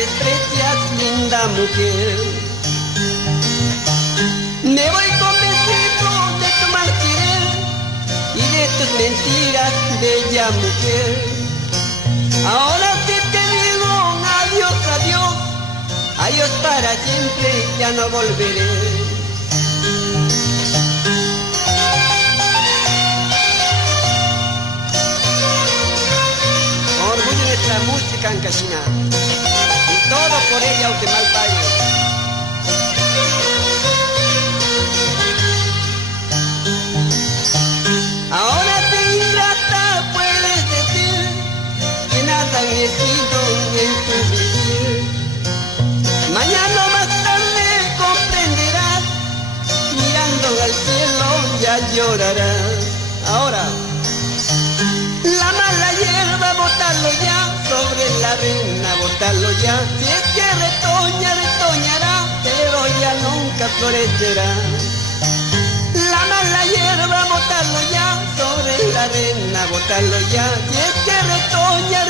desprecias, linda mujer. Me voy convencido de tu mal querer y de tus mentiras, bella mujer. Ahora sí te digo adiós, adiós, adiós para siempre, ya no volveré. Orgullo nuestra música ancashina, y todo por ella aunque mal pague. Ahora te ingrata puedes decir que nada he sido en tu vivir. Mañana más tarde comprenderás, mirando al cielo ya llorarás. Ahora la mala hierba botarlo ya, sobre la arena botarlo ya. Si es que retoña, retoñará, pero ya nunca florecerá. La mala hierba botarlo ya, sobre la arena botarlo ya. Si es que retoña,